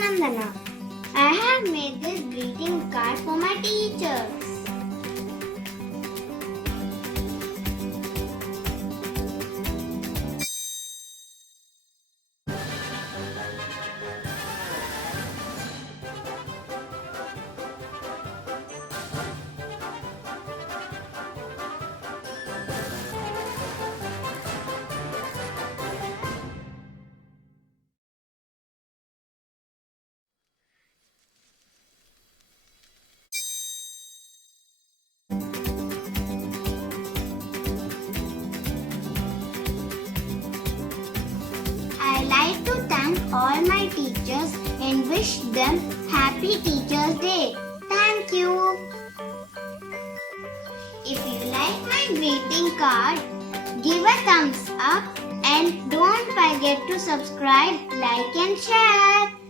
Nandana. I have made this greeting card for my teachers. I like to thank all my teachers and wish them Happy Teachers Day. Thank you. If you like my greeting card, give a thumbs up and don't forget to subscribe, like and share.